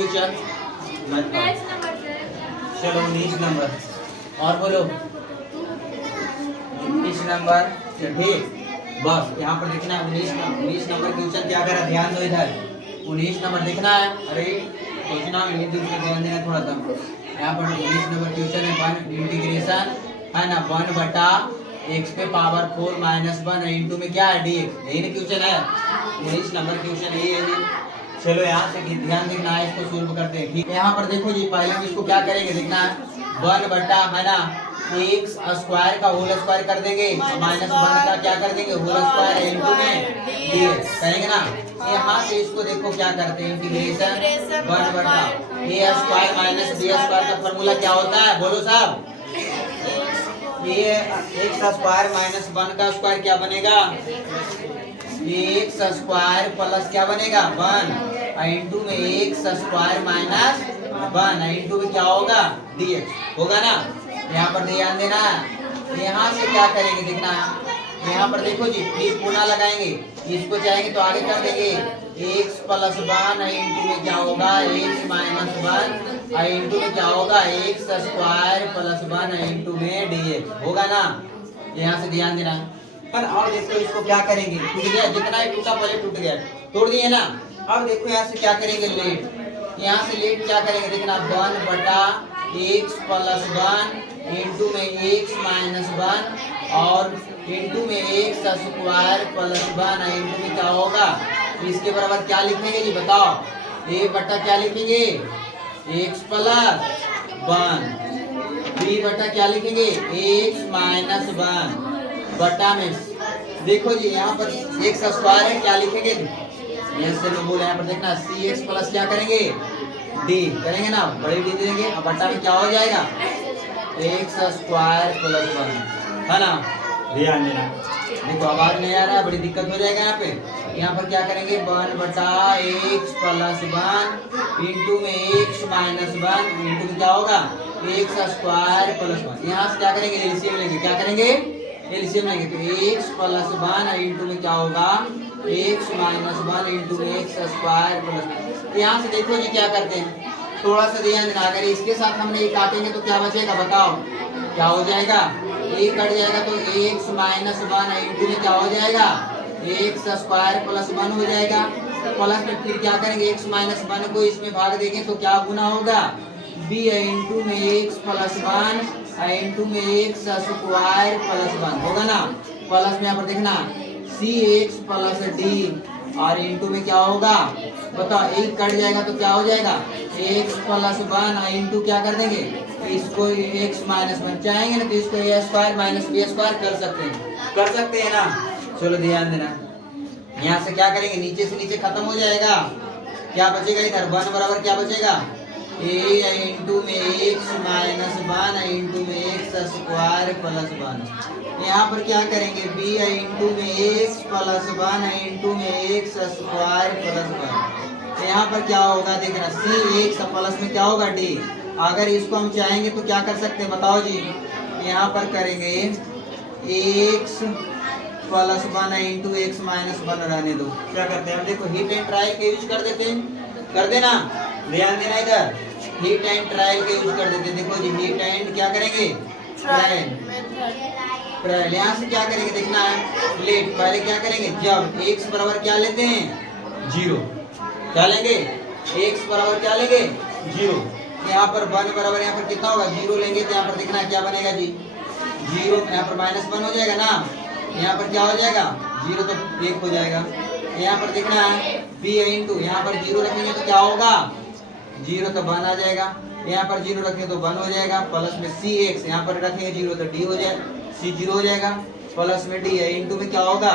Question? चलो 19 number और बोलो 19 नंबर। ठीक, बस यहाँ पर देखना है 19 नंबर क्वेश्चन क्या करा, ध्यान दो इधर। 19 नंबर देखना है, अरे सोचना नहीं, दूसरे ध्यान देना थोड़ा सा। यहाँ पर 19 नंबर क्वेश्चन है, वन इंटीग्रेशन है ना 1 बटा x पे पावर 4 माइनस 1 इंटू में क्या है dx, यही ना क्वेश्चन है 19 नंबर क्वेश्चन यही है जी। चलो यहाँ से ध्यान देखना है, इसको सोल्व करते हैं। ठीक है, यहाँ पर देखो जी, पहले हम इसको क्या करेंगे देखना है, 1 बटा है ना एक्स स्क्वायर का होल स्क्वायर कर देंगे, माइनस 1 का क्या कर देंगे होल स्क्वायर इंटू में dx करेंगे ना। यहाँ से इसको देखो क्या करते हैं, इंटीग्रेशन 1 बटा ए स्क्वायर माइनस बी स्क्वायर का फॉर्मूला क्या होता है, बोलो साहब। ये एक्स स्क्वायर माइनस 1 का स्क्वायर क्या बनेगा, एक्स स्क्वायर प्लस क्या बनेगा 1 इंटू में एक्स स्क्वायर माइनस 1 इंटू में क्या होगा dx होगा ना। यहाँ पर ध्यान देना, यहाँ से क्या करेंगे देखना, यहाँ पर देखो जी पुनः लगाएंगे, इसको चाहेंगे तो आगे कर देंगे x प्लस 1 इंटू में क्या होगा x माइनस 1 इंटू में क्या होगा एक्स स्क्वायर प्लस 1 इंटू में dx होगा ना। यहाँ से ध्यान देना पर। और देखो इसको क्या करेंगे, टूट गया, जितना ही टूटा पहले टूट गया, तोड़ दिए ना। अब देखो यहाँ से क्या करेंगे लेट, यहाँ से लेट क्या करेंगे देखना 1 बटा x प्लस 1 इंटू में x माइनस 1 और इंटू में एक्स स्क्वायर प्लस 1 इंटू में क्या होगा, इसके बराबर क्या लिखेंगे जी बताओ, a बटा क्या लिखेंगे x प्लस 1, b बटा क्या लिखेंगे x माइनस 1 बटा में देखो जी यहाँ पर एक्स स्क्वायर है, क्या लिखेंगे ऐसे में बोले, यहाँ पर देखना सी एक्स प्लस क्या करेंगे डी करेंगे ना, बड़ी डी देंगे, अब बटा में क्या हो जाएगा एक्स स्क्वायर प्लस 1 है ना। ध्यान देना, देखो आवाज नहीं आ रहा है, बड़ी दिक्कत हो जाएगा यहाँ पे। यहाँ पर क्या करेंगे 1 बटा एक्स प्लस 1 इंटू में एक्स माइनस 1 इंटू में क्या होगा एक्स स्क्वायर प्लस 1। यहाँ से क्या करेंगे एलसीएम लेंगे, क्या करेंगे एलसीएम लेंगे, तो एक्स प्लस 1 इंटू में क्या होगा एक्स माइनस 1 इंटू में एक्स स्क्वायर प्लस। यहाँ से देखो जी क्या करते हैं, थोड़ा सा ध्यान देना, अगर इसके साथ हमने ये काटेंगे तो क्या बचेगा बताओ, क्या हो जाएगा एक कट जाएगा, तो एक्स माइनस 1 इंटू में क्या हो जाएगा एक्स स्क्वायर प्लस 1 हो जाएगा। प्लस में फिर क्या करेंगे एक्स माइनस 1 को इसमें भाग देंगे तो क्या गुना होगा बी इंटू में एक्स प्लस 1 इंटू में एक्स स्क्वायर प्लस 1 होगा ना। प्लस में यहाँ पर देखना सी एक्स प्लस डी और इंटू में क्या होगा बताओ, एक कट जाएगा तो क्या हो जाएगा एक्स प्लस 1 इंटू क्या कर देंगे इसको एक्स माइनस 1 चाहेंगे ना तो इसको ए स्क्वायर माइनस बी स्क्वायर कर सकते हैं ना। चलो ध्यान देना, यहाँ से क्या करेंगे नीचे से नीचे खत्म हो जाएगा, क्या बचेगा इधर 1 बराबर क्या बचेगा ए इंटू में एक्स माइनस 1 इंटू में एक्स स्क्वायर प्लस 1। यहाँ पर क्या करेंगे बी इंटू में एक्स प्लस 1 इंटू में एक्स स्क्वायर प्लस 1। यहाँ पर क्या होगा देखना सी एक्स प्लस में क्या होगा डी। अगर इसको हम चाहेंगे तो क्या कर सकते हैं बताओ जी, यहाँ पर करेंगे x plus 1 into x minus 1 रहने दो, क्या करते हैं हम देखो हीट एंड ट्रायल के यूज कर देते हैं, कर देना ध्यान देना इधर हीट एंड ट्रायल के यूज कर देते हैं। देखो जी हीट एंड क्या करेंगे ट्रायल। यहाँ से क्या करेंगे देखना है लेट, पहले क्या करेंगे जब x बराबर क्या लेते हैं 0, क्या लेंगे x बराबर क्या लेंगे 0, यहाँ पर 1 बराबर यहाँ पर कितना होगा 0 लेंगे तो यहाँ पर देखना क्या बनेगा जी 0, यहाँ पर माइनस 1 हो जाएगा ना, यहाँ पर क्या हो जाएगा 0 तो 1 हो जाएगा। यहाँ पर देखना है b इंटू यहाँ पर 0 रखेंगे तो क्या होगा 0 तो 1 आ जाएगा, यहाँ पर 0 रखेंगे तो 1 हो जाएगा। प्लस में सी एक्स यहाँ पर रखेंगे 0 तो डी हो जाएगा, सी 0 हो जाएगा। प्लस में डी है इंटू में क्या होगा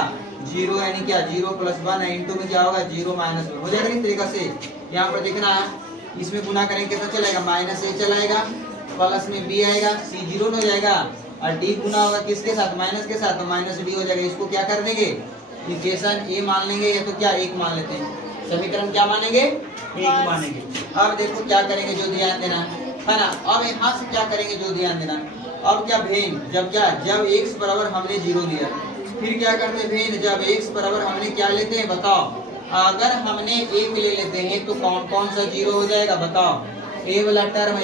0 यानी क्या 0 प्लस 1 है इंटू में क्या होगा 0 माइनस 1 हो जाएगा। इस तरीके से यहाँ पर देखना है इसमें गुना करेंगे कितना चलेगा माइनस ए चलाएगा, प्लस में बी आएगा, सी 0 हो जाएगा और डी गुना होगा किसके साथ माइनस के साथ, तो माइनस डी हो जाएगा। इसको क्या कर देंगे इक्वेशन ए मान लेंगे या तो क्या 1 मान लेते हैं, समीकरण क्या मानेंगे 1 मानेंगे। अब देखो क्या करेंगे जो ध्यान देना है ना, अब यहाँ से क्या करेंगे जो ध्यान देना, अब क्या भेन जब x बराबर हमने 0 लिया, फिर क्या करते हैं भेन जब x बराबर हमने क्या लेते हैं बताओ अगर हमने एक ले लेते हैं तो कौन कौन सा जीरो हो जाएगा बताओ। ए वाला टर्म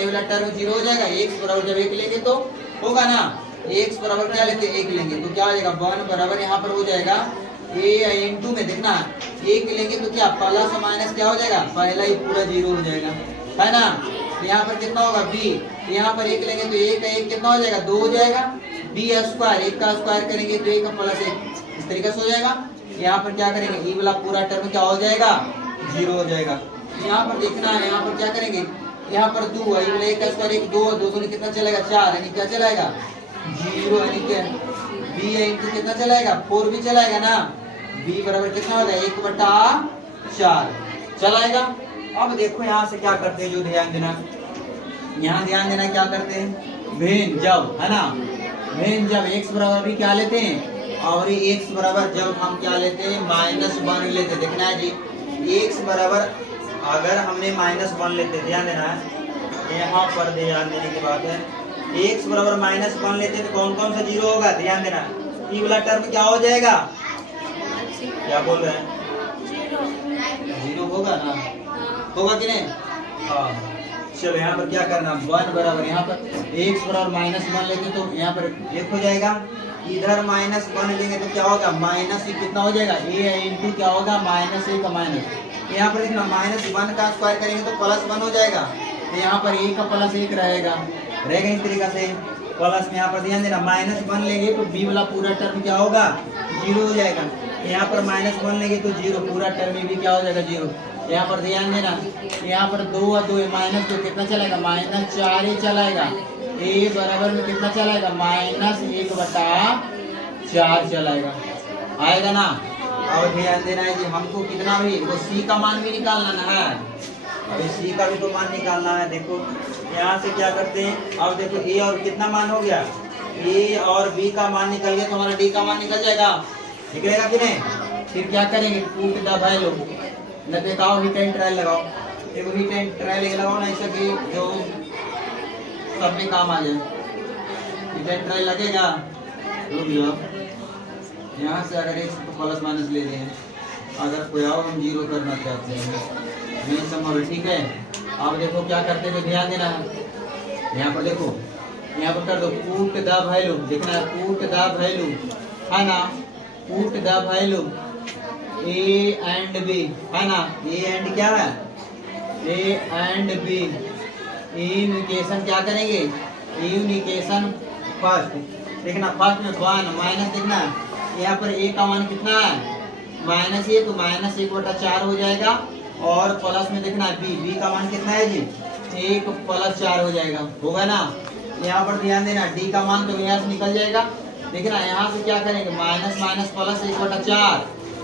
जीरो हो जाएगा। एक्स बराबर जब एक लेंगे तो होगा ना, एक्स बराबर क्या लेते हैं एक लेंगे तो क्या हो जाएगा 1 बराबर यहाँ पर हो जाएगा ए इंटू में देखना एक लेंगे तो क्या प्लस माइनस क्या हो जाएगा पहला ही पूरा जीरो हो जाएगा है ना। यहाँ पर कितना होगा बी, यहाँ पर एक लेंगे तो एक एक कितना हो जाएगा 2 हो जाएगा। बी स्क्वायर एक का स्क्वायर करेंगे तो एक प्लस एक इस तरीके से हो जाएगा। यहाँ पर क्या करेंगे ई वाला पूरा टर्म क्या हो जाएगा जीरो हो जाएगा। यहाँ पर देखना है यहाँ पर क्या करेंगे यहाँ पर 2 ई वाला एक का स्क्वायर एक 2 2 से कितना चलेगा 4 यानी क्या चलाएगा जीरो यानी क्या बी इंटू कितना चलाएगा 4 भी चलाएगा ना। बी बराबर कितना होगा 1/4 चलाएगा। अब देखो यहाँ से क्या करते हैं जो ध्यान देना, यहाँ ध्यान देना क्या करते हैं भिन्न जब है ना, भिन्न जब x बराबर भी क्या लेते हैं और ये x बराबर जब हम क्या लेते हैं -1 लेते हैं। देखना है जी x बराबर अगर हमने -1 लेते ध्यान देना है यहाँ पर ध्यान देने की बात है x बराबर -1 लेते हैं तो कौन कौन सा जीरो होगा ध्यान देना। ई वाला टर्म क्या हो जाएगा क्या बोल रहे हैं जीरो होगा ना, होगा कि नहीं हाँ। चलो यहाँ पर क्या करना 1 बराबर यहाँ पर x बराबर -1 लेंगे तो यहाँ पर एक हो जाएगा। इधर -1 लेंगे तो क्या होगा माइनस कितना हो जाएगा a इंटू क्या होगा -1 का माइनस। यहाँ पर देखना -1 का स्क्वायर करेंगे तो +1 हो जाएगा। तो यहाँ पर a का +1 रहेगा इस तरीके से प्लस में यहाँ पर ध्यान देना -1 लेंगे तो b वाला पूरा टर्म क्या होगा जीरो हो जाएगा। यहाँ पर -1 लेंगे तो जीरो पूरा टर्म में भी क्या हो जाएगा जीरो। यहाँ पर ध्यान देना यहाँ पर 2 और 2 -2 कितना चलेगा -4 ही चलाएगा। a बराबर में कितना चलाएगा -1/4 चलाएगा आएगा ना। अब ध्यान देना है जी हमको कितना भी वो c का मान भी निकालना ना है, अभी c का भी तो मान निकालना है। देखो यहाँ से क्या करते हैं अब देखो a और कितना मान हो गया a और b का मान निकल गया तो हमारा d का मान निकल जाएगा निकलेगा कि नहीं। फिर क्या करेंगे पुट द वैल्यू न दिखाओ हिट एंड ट्रायल लगाओ, देखो हिट एंड ट्रायल लगाओ ना ऐसा कि जो सब में काम आ जाए। हिट एंड ट्रायल लगेगा रुक जाओ यहाँ से अगर एक तो प्लस माइनस ले रहे हैं अगर कोई और हम जीरो करना चाहते हैं नहीं संभव है ठीक है। अब देखो क्या करते हैं ध्यान देना है यहाँ पर देखो यहाँ पर कर दो पुट द वैल्यू देखना है पुट द वैल्यू है ना put the value a and b है ना a एंड क्या है a एंड b यूनिकेशन क्या करेंगे यूनिकेशन फर्स्ट देखना फर्स्ट में 1 माइनस देखना यहाँ पर a का मान कितना है -a तो -1/4 हो जाएगा और प्लस में देखना b का मान कितना है जी 1+4 हो जाएगा होगा ना। यहाँ पर ध्यान देना d का मान तो यहाँ से निकल जाएगा। देखना यहाँ से क्या करेंगे माइनस प्लस 1/4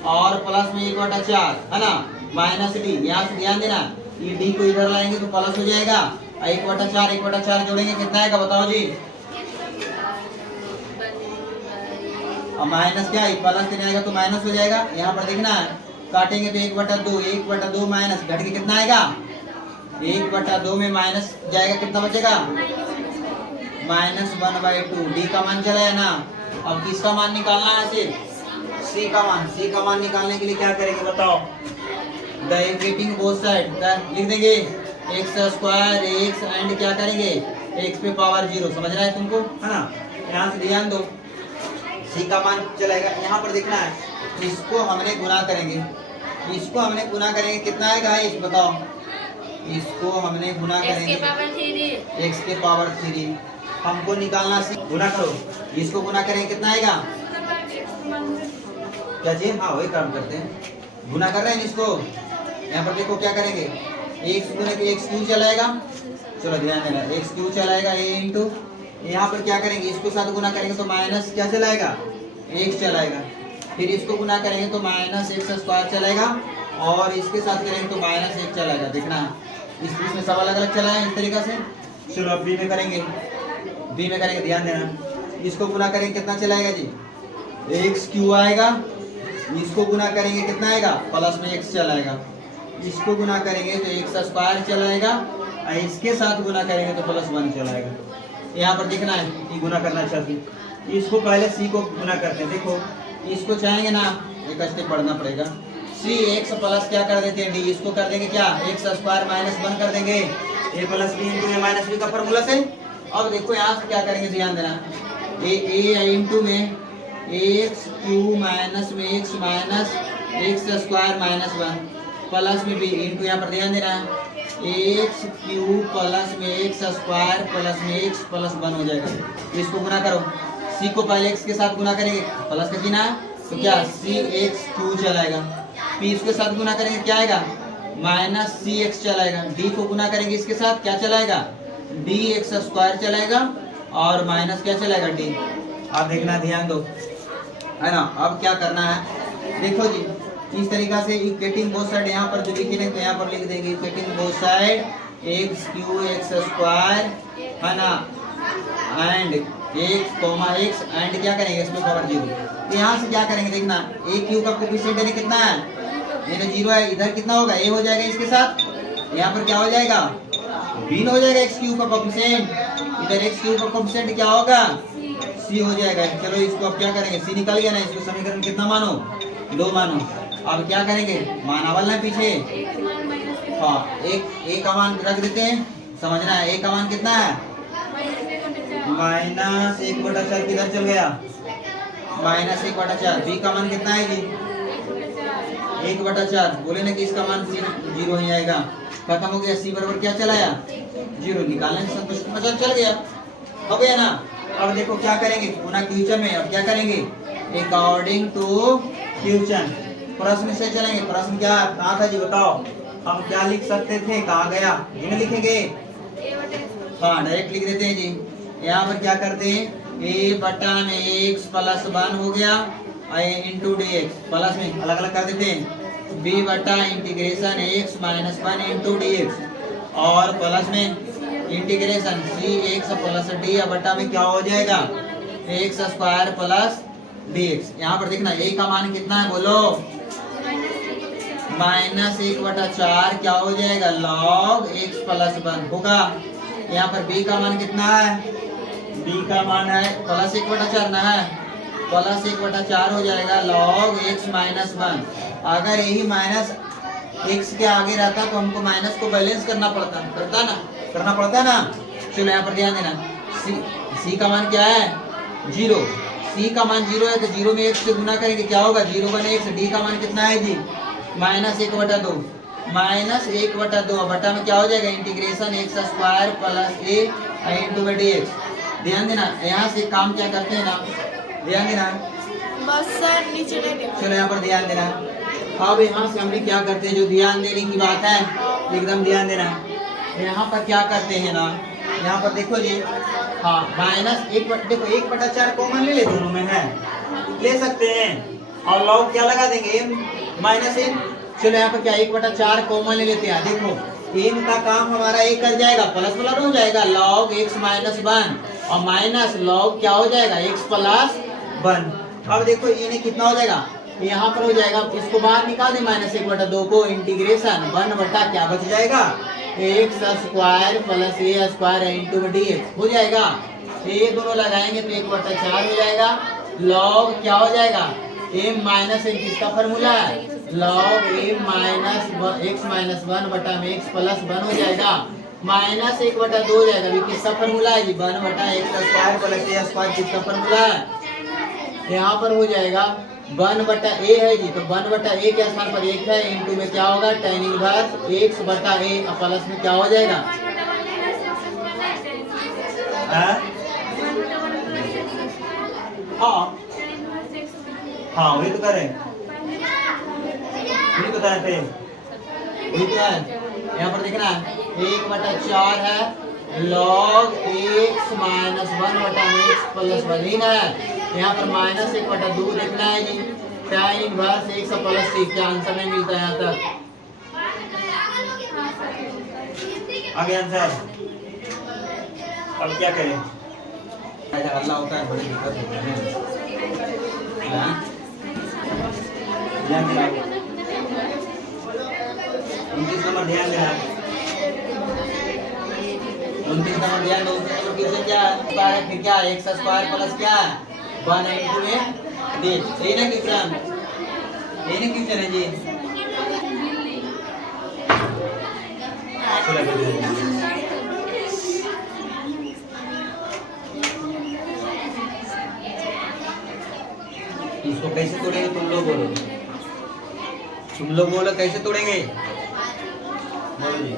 और प्लस में 1/4 है ना -d यहाँ से ध्यान देना ये d को इधर लाएंगे तो प्लस हो जाएगा 1/4 जोड़ेंगे कितना आएगा बताओ जी। अब माइनस क्या है प्लस देने आएगा तो माइनस हो जाएगा। यहाँ पर देखना है काटेंगे तो 1/2 माइनस घट के कितना आएगा 1/2 में माइनस जाएगा कितना बचेगा -1/2 डी का मान चला है ना। अब किसका मान निकालना है सिर्फ सी का मान निकालने के लिए क्या करेंगे बताओ द इंटीग्रेटिंग बोथ साइड लिख देंगे x² x एंड क्या करेंगे x पे पावर 0 समझ रहा है तुमको है ना। यहाँ से ध्यान दो सी का मान चलेगा। यहाँ पर देखना है इसको हमने गुना करेंगे कितना आएगा इस बताओ इसको हमने गुना करेंगे x के पावर 3 हमको निकालना गुना करो इसको गुना करेंगे कितना आएगा क्या जी हाँ वही काम करते हैं गुना कर रहे हैं इसको। यहाँ पर देखो क्या करेंगे x गुना के x क्यों चलाएगा चलो ध्यान देना x क्यों चलाएगा a इंटू यहाँ पर क्या करेंगे इसको साथ गुना करेंगे तो माइनस क्या चलाएगा x चलाएगा। फिर इसको गुना करेंगे तो -x² चलेगा और इसके साथ करेंगे तो -1 चलेगा। देखना इसमें सब अलग अलग चला है इस तरीके से। चलो अब b में करेंगे ध्यान देना इसको गुना करेंगे कितना चलाएगा जी x³ आएगा। इसको गुना करेंगे कितना आएगा प्लस में x चलाएगा। इसको गुना करेंगे तो x² चलाएगा और इसके साथ गुना करेंगे तो +1 चलाएगा। यहाँ पर देखना है कि गुना करना चाहते इसको पहले c को गुना करते हैं। देखो इसको चाहेंगे ना एक स्टेप पढ़ना पड़ेगा सी एक्स प्लस क्या कर देते हैं डी, इसको कर देंगे क्या एक्स स्क्वायर माइनस 1 कर देंगे, ए प्लस बी इंटू ए माइनस बी का फॉर्मूला से। अब देखो यहाँ से क्या करेंगे, ध्यान देना, ए इंटू में एक्स क्यू माइनस में x minus x square minus 1 plus में बी इंटू, यहाँ पर ध्यान देना एक्स क्यू प्लस में एक्स स्क्वायर प्लस में एक्स प्लस 1 हो जाएगा। इसको गुना करो, सी को पहले एक्स के साथ गुना करेंगे, प्लस का चिन्ह है तो क्या सी एक्स क्यू चलाएगा, पी इसके साथ गुना करेंगे क्या आएगा माइनस सी एक्स चलाएगा, डी को गुना करेंगे इसके साथ क्या चलाएगा डी एक्स स्क्वायर चलाएगा और माइनस क्या चलाएगा डी। अब देखना ध्यान दो, है ना। अब क्या करना है देखो जी, इस तरीका से इक्वेटिंग बोथ साइड यहाँ पर जो लिखे तो यहाँ पर लिख देंगे equating both side x Q x square, है ना, and x comma x and क्या करेंगे इसमें पावर 0। यहाँ से क्या करेंगे देखना, ए क्यू का कोफिशिएंट यानी कितना है, यानी 0 है, इधर कितना होगा ए हो जाएगा इसके साथ, यहाँ पर क्या हो जाएगा बीन हो जाएगा एक्स क्यू का कोफिशिएंट, इधर एक्स क्यू का कोफिशिएंट क्या होगा सी हो जाएगा। चलो इसको अब क्या करेंगे, सी निकल गया ना, इसको समीकरण कितना मानो 2 मानो। अब क्या करेंगे मानावल ना पीछे, हाँ एक का मान रख देते हैं, समझना है ए का मान कितना है माइनस 1/4 किधर चल गया माइनस 1/4, बी का मान कितना है जी 1/4, बोले ना कि इसका मान 0 ही आएगा, खत्म हो गया, सी बराबर क्या चलाया 0, निकालने से संतुष्ट मतलब चल गया, हो गया ना। अब देखो क्या करेंगे पुनः क्वेश्चन में, अब क्या करेंगे अकॉर्डिंग टू क्वेश्चन, प्रश्न से चलेंगे। प्रश्न क्या कहाँ था जी बताओ, हम क्या लिख सकते थे, कहाँ गया जिन्हें लिखेंगे, हाँ डायरेक्ट लिख देते हैं जी। यहाँ पर क्या करते हैं ए बटा में एक्स प्लस 1 हो गया इंटू डी एक्स, प्लस में अलग अलग कर देते हैं बी बटा integration x minus 1 into D x, और प्लस में इंटीग्रेशन सी एक्स प्लस डी बटा में क्या हो जाएगा x square plus D x. यहाँ पर देखना ए का मान कितना है बोलो माइनस 1/4 क्या हो जाएगा लॉग एक्स प्लस 1 होगा। यहाँ पर बी का मान कितना है, बी का मान है प्लस 1/4 ना है, प्लस 1/4 हो जाएगा लॉग एक्स माइनस 1। अगर यही माइनस एक्स के आगे रहता तो हमको माइनस को बैलेंस करना पड़ता ना। चलो यहाँ पर ध्यान देना, सी का मान क्या है 0, सी का मान 0 है तो 0 में एक्स से गुना करेंगे क्या होगा 0 बने एक्स, डी का मान कितना है जी माइनस 1/2, माइनस 1/2 बटा में क्या हो जाएगा इंटीग्रेशन एक्स स्क्वायर प्लस ए इंटू डी एक्स। ध्यान देना यहाँ से काम क्या करते हैं ना, ध्यान देना बस सर नीचे ले। चलो यहाँ पर ध्यान देना। अब यहाँ से हम भी क्या करते हैं, जो ध्यान देने की बात है एकदम ध्यान देना। यहाँ पर क्या करते हैं ना, यहाँ पर देखो जी, हाँ माइनस 1/4 कॉमन ले ले, दोनों में है ले सकते हैं, और लॉग क्या लगा देंगे माइनस एन। चलो यहाँ पर क्या 1/4 कॉमन ले लेते हैं, देखो एन का काम हमारा एक कर जाएगा, प्लस वाला हो जाएगा लॉग एक्स माइनस 1 और माइनस लॉग क्या हो जाएगा एक्स प्लस 1। अब देखो ये कितना हो जाएगा, यहाँ पर हो जाएगा, इसको बाहर निकाल दे माइनस 1/2 को, इंटीग्रेशन 1 बटा क्या बच जाएगा एक्स स्क्वायर प्लस ए स्क्वायर इंटू डी एक्स हो जाएगा। ये दोनों लगाएंगे तो 1/4 हो जाएगा, लॉग क्या हो जाएगा m माइनस एन, किसका फॉर्मूला है log m minus x minus 1 बटा में एक्स प्लस 1 हो जाएगा, माइनस 1/2 हो जाएगा, अभी किसका फॉर्मूला है जी 1 बटा एक्स स्क्वायर प्लस ए स्क्वायर, किसका फॉर्मूला है यहाँ पर हो जाएगा 1 बटा ए है जी, तो 1 बटा ए के स्थान पर 1 है, इंटू में क्या होगा tan इनवर्स एक्स बटा ए, प्लस में क्या हो जाएगा हाँ वही तो करें, वही बताए थे, वही तो है। यहाँ पर देखना 1/4 है लॉग एक्स माइनस 1 बटा एक्स प्लस 1 है, यहाँ पर माइनस 1/2 देखना है जी, tan इनवर्स एक्स प्लस सी, क्या आंसर नहीं मिलता है यहाँ तक, आगे आंसर। अब क्या करें, अल्लाह होता है बड़ी दिक्कत होती है। 29 नंबर ध्यान देना, 29 नंबर ध्यान दो, क्वेश्चन क्या है, फिर क्या एक्स स्क्वायर प्लस क्या 1 इंटू में डी, ये ना क्वेश्चन है जी। चलो अभी ध्यान दीजिए। इसको कैसे तोड़ेंगे तुम लोग बोलो, तुम लोग बोलो कैसे तोड़ेंगे, बोलो जी,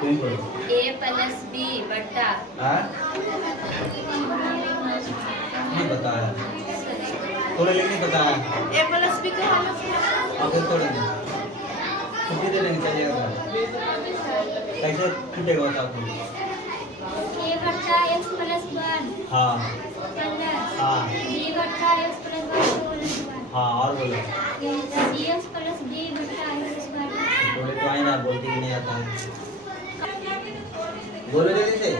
तुम बोलो। A plus B बट्टा हाँ नहीं बताया, तोड़े लेकिन नहीं बताया। ए प्लस बी का हल आप फिर तोड़ेंगे, छुट्टी दे देंगे चलिएगा, कैसे छूटेगा बताओ तुम। A बट्टा x plus 1 हाँ प्लस हाँ B बट्टा x plus 1 प्लस 1 हाँ और बोलो। CX plus D बट्टा x स्क्वायर बोले तो आए ना, बोलते ही नहीं आता है, बोलो जल्दी से।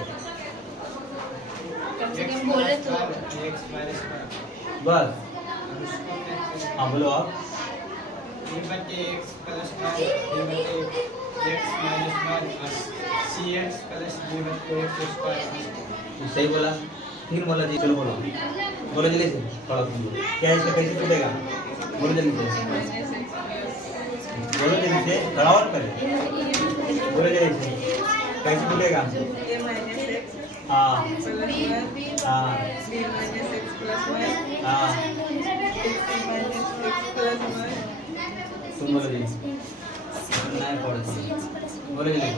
कम से कम बोले तो बस हाँ बोलो आप। सही बोला, फिर बोला जी, चलो बोलो, बोलो जल्दी से, पढ़ो तुम लोग। क्या इसका कैसे छूटेगा, बोलो जल्दी से, बोलो जल्दी से, खड़ा और करे, बोलो जल्दी से, कैसे छूटेगा। हाँ हाँ हाँ तुम बोलो जी, नहीं पढ़ो, बोलो जल्दी।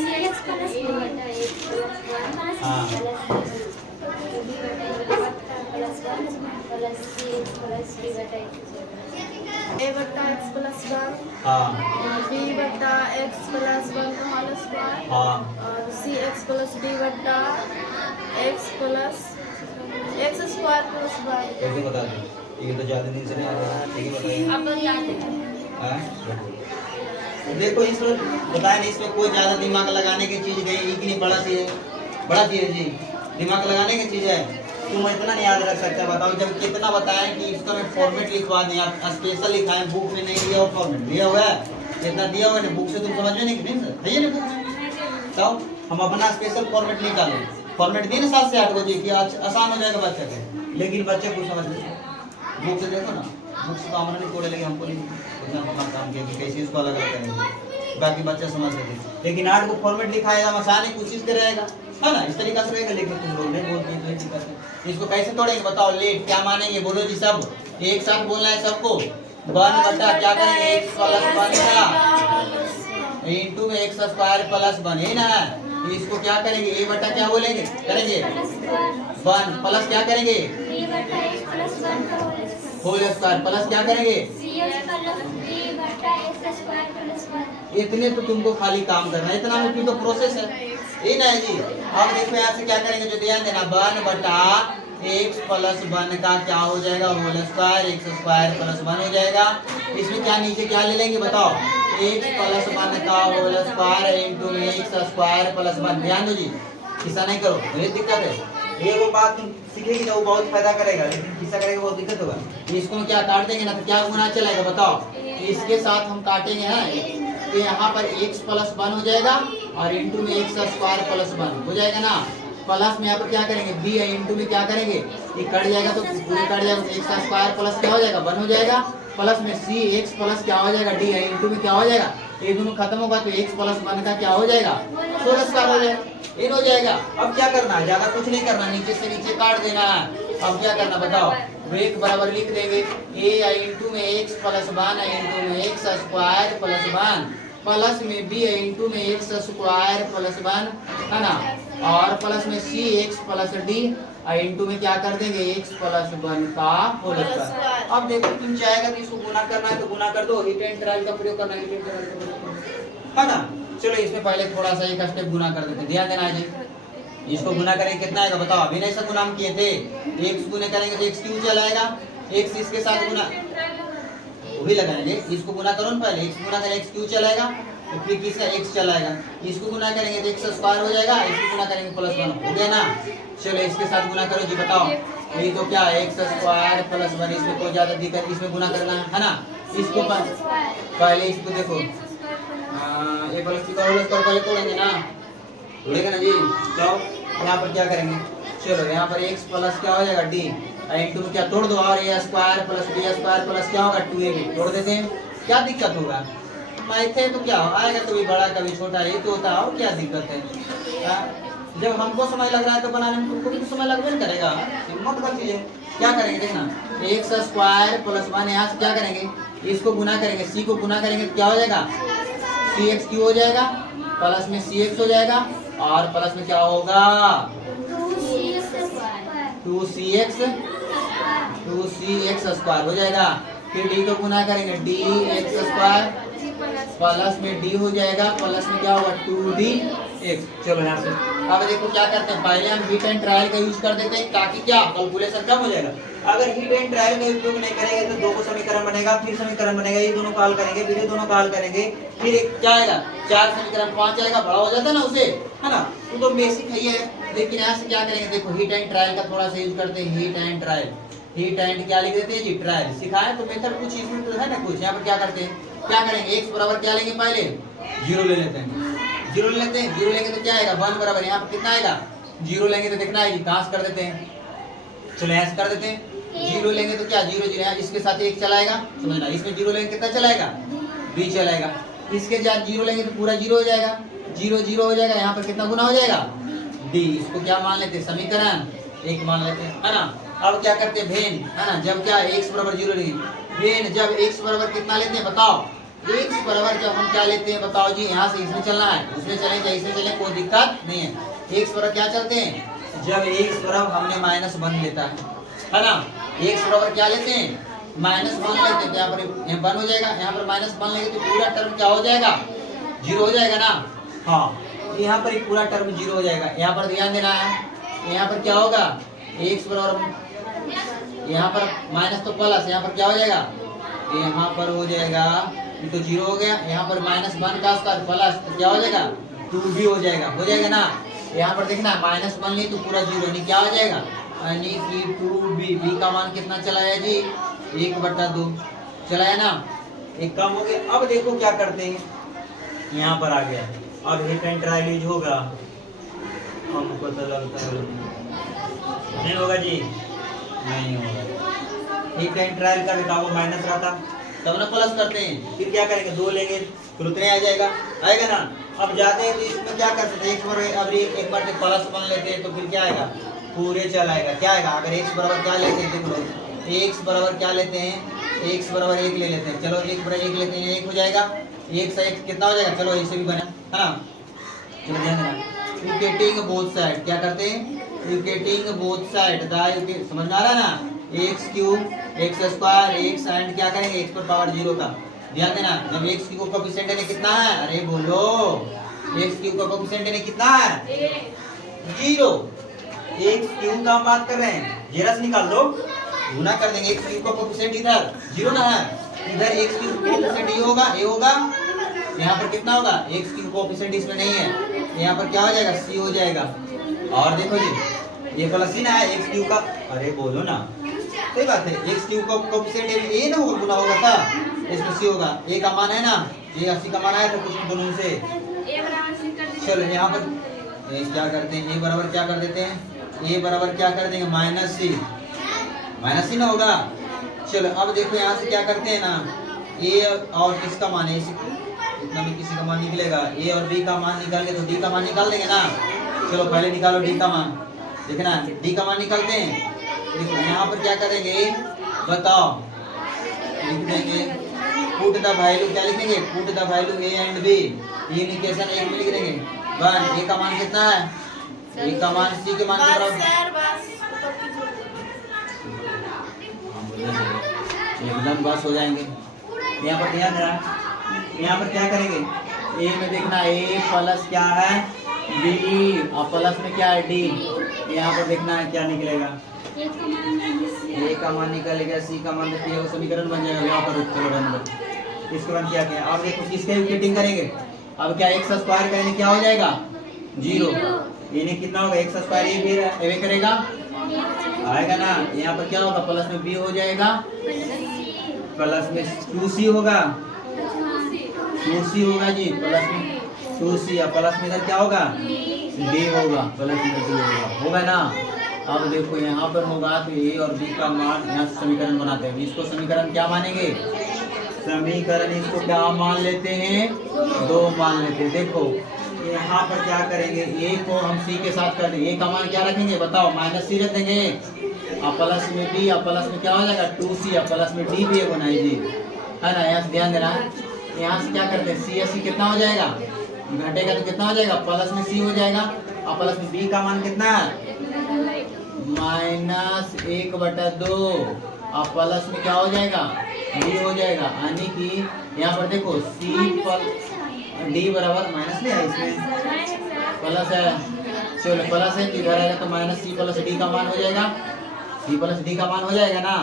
CX plus D बट्टा x plus 1 हाँ plus 1 plus CX plus D बट्टा x ए बट्टा एक्स प्लस 1 हाँ बी बट्टा एक्स प्लस 1 का होल स्क्वायर हाँ और सी एक्स प्लस डी बट्टा x plus x square plus 1। कैसे बता दो, ये तो ज़्यादा दिन से नहीं आ रहा है, ठीक है बताइए। अब बताते हैं हाँ? देखो इसमें बताया नहीं, इसमें कोई ज़्यादा दिमाग लगाने की चीज़ नहीं, इतनी बड़ा चीज़ है, बड़ा चीज़ है जी, दिमाग लगाने की चीज़ है, तुम इतना नहीं याद रख सकता। बताओ जब कितना बताएं कि इसका मैं फॉर्मेट लिखवा दें, आप स्पेशल लिखाएं, बुक में नहीं दिया हुआ फॉर्मेट दिया हुआ है, जितना दिया हुआ है बुक से तुम समझ में नहीं कि नहीं सर है ये ना बुक में, तो हम अपना स्पेशल फॉर्मेट निकालें, फॉर्मेट दिए ना 7 से 8 बजे कि आज आसान हो जाएगा बच्चे के, लेकिन बच्चे को समझ नहीं, बुक से देखो ना, बुक से तो हमारा नहीं तोड़े, लेकिन हमको नहीं उतना अपना काम किया कि कैसे इसको अलग अलग करेंगे, बाकी बच्चे समझ सके, लेकिन 8 को फॉर्मेट लिखाएगा हम आसान ही कोशिश से रहेगा, है ना, इस तरीका से रहेगा, लेकिन तुम लोग नहीं बोलते हैं, तो इस दिक्कत है। इसको कैसे तोड़ेंगे बताओ, लेट क्या मानेंगे, बोलो जी सब एक साथ बोलना है सबको, 1 बटा क्या करेंगे x प्लस 1 का इंटू में x स्क्वायर प्लस 1 है ना, इसको क्या करेंगे a बटा क्या बोलेंगे करेंगे 1 प्लस क्या करेंगे B बट्टा x plus 1 का होल स्क्वायर प्लस क्या करेंगे, CX plus D बट्टा x स्क्वायर प्लस 1 इतने तो तुमको खाली काम करना है, इतना में तो प्रोसेस है ये ना है जी। अब देखो यहाँ से क्या करेंगे, जो ध्यान देना 1 बटा x प्लस 1 का क्या हो जाएगा whole square, x square plus 1 हो जाएगा, इसमें क्या नीचे क्या ले लेंगे बताओ, x प्लस 1 का whole square into x square plus 1। ध्यान दो जी, किस्सा नहीं करो, ये दिक्कत है, ये वो बात तुम सीखेगी ना वो बहुत फायदा करेगा, लेकिन किस्सा करेगा बहुत दिक्कत होगा। इसको क्या काट देंगे ना तो क्या गुना चलेगा बताओ, इसके साथ हम काटेंगे हैं तो यहाँ पर x प्लस 1 हो जाएगा और इंटू में x स्क्वायर प्लस 1 हो जाएगा ना, प्लस में यहाँ पर क्या करेंगे b है, इंटू में क्या करेंगे ये कट जाएगा तो पूरे कट जाएगा, तो x स्क्वायर प्लस क्या हो जाएगा 1 हो जाएगा, प्लस में c x प्लस क्या हो जाएगा d है, इंटू में क्या हो जाएगा, ये दोनों खत्म होगा तो x प्लस 1 का क्या हो जाएगा होल स्क्वायर हो जाएगा, इन हो जाएगा। अब क्या करना है, ज्यादा कुछ नहीं करना, नीचे से नीचे काट देना है। अब क्या करना बताओ, ब्रेक बराबर लिख देंगे a इंटू में x प्लस 1 इंटू में x स्क्वायर प्लस 1 प्लस में b इंटू में x स्क्वायर प्लस 1 है ना, और प्लस में c x plus d into में क्या कर देंगे x प्लस 1 का होल स्क्वायर। अब देखो तुम चाहेगा तो इसको गुना करना है तो गुना कर दो, रिट इंटीग्रल का प्रयोग करना है, रिट इंटीग्रल का प्रयोग करना है ना। चलो इसमें पहले थोड़ा सा एक स्टेप गुना कर देते हैं, ध्यान देना है जी। इसको गुना करेंगे कितना आएगा बताओ, अभी नहीं सब गुना हम किए थे, x गुना करेंगे तो x क्यों चला आएगा, x इसके साथ गुना वो भी लगाएंगे, इसको गुना करो ना पहले, x गुना करेंगे x क्यों चलाएगा तो फिर किसका x चलाएगा, इसको गुना करेंगे तो x स्क्वायर हो जाएगा, इसको गुना करेंगे प्लस 1 हो गया ना। चलो इसके साथ गुना करो जी, बताओ ये तो क्या है x स्क्वायर प्लस 1, इसमें कोई ज्यादा दिक्कत, इसमें गुना करना है ना। इसको पहले इसको देखो ये प्लस का होल स्क्वायर पहले तोड़ेंगे ना, तोड़ेंगे ना जी। जाओ यहाँ पर क्या करेंगे, चलो यहाँ पर x प्लस क्या हो जाएगा d इंटू में क्या तोड़ दो, और a square plus b square plus क्या होगा 2ab तोड़ देते हैं, क्या दिक्कत होगा, मैथ है तो क्या आएगा, कभी बड़ा कभी छोटा, ये तो होता है, और क्या दिक्कत है। हाँ? जब हमको समय लग रहा है तो बनाने में तुमको भी तो समय लगबे न करेगा, हिम्मत का चीज है। क्या करेंगे देखना, एक्स स्क्वायर प्लस 1, यहाँ से क्या करेंगे, इसको गुना करेंगे, सी को गुना करेंगे तो क्या हो जाएगा, सी एक्स क्यू हो जाएगा, प्लस में सी एक्स हो जाएगा, और प्लस में क्या होगा, 2cx स्क्वायर हो जाएगा। फिर डी को गुना करेंगे, डी एक्स स्क्वायर प्लस में डी हो जाएगा, प्लस में क्या होगा 2dx। चलो यहाँ से अब देखो क्या करते हैं, पहले हम हीट एंड ट्रायल का यूज कर देते हैं ताकि क्या कैलकुलेशन कम हो जाएगा। अगर हीट एंड ट्रायल का उपयोग नहीं करेंगे तो दो को समीकरण बनेगा, फिर समीकरण बनेगा, ये दोनों का हल करेंगे, फिर ये दोनों का हल करेंगे, फिर एक क्या आएगा, 4 समीकरण 5 आएगा, बड़ा हो जाता है ना उसे, है ना। तो बेसिक है ये है। लेकिन यहाँ से क्या करेंगे, देखो हीट एंड ट्रायल का थोड़ा सा यूज करते हैं, heat and trial, heat and क्या लिख देते हैं जी, ट्रायल। सिखाए तो मेथड कुछ इसमें तो है ना कुछ। यहाँ पर क्या करते हैं, क्या करेंगे, x बराबर क्या लेंगे, पहले 0 ले लेते हैं, 0 ले लेते हैं, 0 लेंगे तो क्या आएगा 1 बराबर, यहाँ पर कितना आएगा 0 लेंगे तो देखना है जी, कहाँ से कर देते हैं, चलो ऐसे कर देते हैं। 0 लेंगे तो क्या 0 0 यहाँ इसके साथ 1 चलाएगा, समझना, इसमें 0 लेंगे कितना चलाएगा, b चलाएगा, इसके साथ 0 लेंगे तो पूरा 0 हो जाएगा, 0 0 हो जाएगा, यहाँ पर कितना गुना हो जाएगा d। इसको क्या मान लेते हैं, समीकरण 1 मान लेते हैं, है ना। अब क्या करते हैं, भेन, है ना, जब क्या x बराबर 0 लेंगे, भेन जब x बराबर कितना लेते हैं बताओ, x बराबर जब हम क्या लेते हैं बताओ जी, यहाँ से इसमें चलना है, उसमें चलें चाहे इसमें चलें, कोई दिक्कत नहीं है। x बराबर क्या चलते हैं, जब x बराबर हमने -1 लेता है ना, x बराबर क्या लेते हैं -1 लेते हैं, तो यहाँ पर 1 हो जाएगा, यहाँ पर -1 लेंगे तो पूरा टर्म क्या हो जाएगा 0 हो जाएगा ना। हाँ, यहाँ पर एक पूरा टर्म 0 हो जाएगा। यहाँ पर ध्यान देना है, यहाँ पर क्या होगा, x बराबर यहाँ पर माइनस तो प्लस, यहाँ पर क्या हो जाएगा, यहाँ पर हो जाएगा, ये तो 0 हो गया, यहाँ पर -1 का स्क्वायर प्लस तो क्या हो जाएगा 2b हो जाएगा ना। यहाँ पर देखना -1 ले तो पूरा 0 नहीं क्या हो जाएगा, यानी कि 2b, b का मान कितना चला है जी 1/2 चला है ना, एक कम हो गया। अब देखो क्या करते हैं, यहाँ पर आ गया, अब हीट एंड ट्रायल यूज होगा, हमको तो लगता है नहीं होगा जी, नहीं होगा। हीट एंड ट्रायल का बेटा वो माइनस रहता तब ना प्लस करते हैं, फिर क्या करेंगे 2 लेंगे फिर उतने आ जाएगा ना। अब जाते हैं तो इसमें क्या कर सकते हैं, x बराबर अब एक बार +1 लेते हैं तो फिर क्या आएगा पूरे चलाएगा, क्या आएगा, अगर x बराबर क्या लेते हैं देखो, x बराबर क्या लेते हैं, x बराबर 1 ले लेते हैं, चलो x बराबर 1 लेते हैं, 1 हो जाएगा, 1 से 1 कितना हो जाएगा, चलो इसे भी बना, है ना। चलो ध्यान देना, इक्वेटिंग बोथ साइड, क्या करते हैं, इक्वेटिंग बोथ साइड, समझ में आ रहा है ना, x³ x² x एंड क्या करेंगे x पर पावर 0 का। ध्यान देना, जब x³ का कोएफिशिएंट ने कितना है, अरे बोलो, x³ का कोएफिशिएंट ने कितना है 0, x³ का हम बात कर रहे हैं, जीरा से निकाल लो, गुना कर देंगे, x³ का कोएफिशिएंट इधर 0 ना है, इधर x³ का कोएफिशिएंट ये होगा, यहाँ पर कितना होगा, x³ कोएफिशिएंट इसमें नहीं है, यहाँ पर क्या हो जाएगा c हो जाएगा। और देखो जी ये प्लस ही ना है x³ का, अरे बोलो ना, सही बात है, x³ का कोएफिशिएंट a ना होगा, गुना होगा था, इसमें c होगा, a का मान है ना, ये 80 का मान आया था कुछ दोनों से। चलो यहाँ पर क्या करते हैं, a बराबर क्या कर देते हैं, a बराबर क्या कर देंगे -c ना होगा। चलो अब देखो यहाँ से क्या करते हैं ना, a और किसका मान है, इतना भी किसी का मान निकलेगा, a और b का मान निकाल के तो d का मान निकाल देंगे ना। चलो पहले निकालो d का मान, देखना d का मान निकालते हैं, देखो यहाँ पर क्या करेंगे बताओ, लिख देंगे पुट द वैल्यू, क्या लिखेंगे, put the value a and b, ये इक्वेशन 1 में लिख देंगे 1, a का मान कितना है, a का मान c के मान के बराबर, एकदम बस हो जाएंगे। यहाँ पर ध्यान देना, यहाँ पर क्या करेंगे, a में देखना a प्लस क्या है b और प्लस में क्या है d, यहाँ पर देखना है क्या निकलेगा, a का मान निकलेगा, c का मान देखिए समीकरण बन जाएगा, यहाँ पर चलो इसके बाद क्या किया, अब देखो इसके इक्वेटिंग करेंगे, अब क्या x² करेंगे क्या हो जाएगा 0, यानी कितना होगा x² ये फिर एवे करेगा आएगा ना, यहाँ पर क्या होगा प्लस में b हो जाएगा, प्लस में 2c होगा, 2c होगा जी, प्लस में 2c और प्लस में इधर क्या होगा d होगा, प्लस में d होगा ना। अब देखो यहाँ पर होगा तो a और b का मान, यहाँ से समीकरण बनाते हैं, इसको समीकरण क्या मानेंगे, समीकरण इसको क्या मान लेते हैं, 2 मान लेते हैं। देखो यहाँ पर क्या करेंगे, a को हम c के साथ कर देंगे, a का मान क्या रखेंगे बताओ, -c रख देंगे, और प्लस में d, और प्लस में क्या हो जाएगा 2c, और प्लस में d भी होना है जी, है ना। यहाँ से ध्यान देना, यहाँ से क्या करते हैं, c c कितना हो जाएगा, घटेगा तो कितना हो जाएगा, प्लस में c हो जाएगा, और प्लस में b का मान कितना है -1/2, और प्लस में क्या हो जाएगा d हो जाएगा, यानी कि यहाँ पर देखो c पर d बराबर माइनस नहीं है, इसमें प्लस है, चलो प्लस है, इधर आएगा तो -c + d का मान हो जाएगा, c + d का मान हो जाएगा ना,